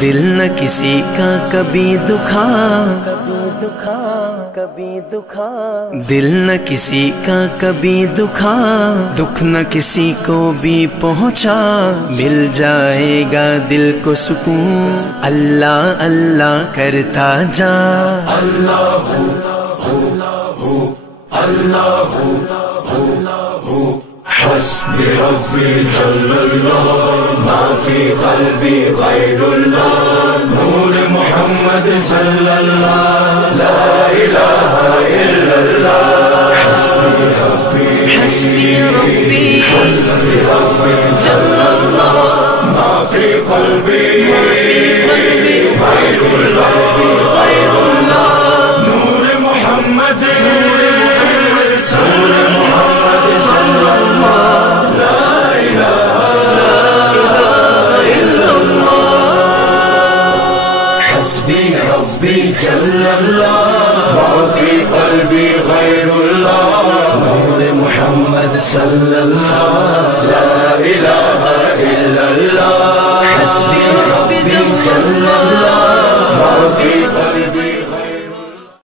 دل نہ کسی کا کبھی دکھا، دل نہ کسی کا کبھی دکھا، دکھ نہ کسی کو بھی پہنچا، مل جائے گا دل کو سکون اللہ اللہ کرتا جا۔ اللہ اللہ حسبی ربی جل اللہ ما فی قلبی غیر اللہ، نور محمد صلی اللہ لا الہ الا اللہ، حسبی ربی حسبی ربی جل اللہ ما فی قلبی غیر اللہ، نور محمد صلی جل اللہ ما فی قلبی غیر اللہ، نور محمد صلی اللہ لا الہ الا اللہ، حسبی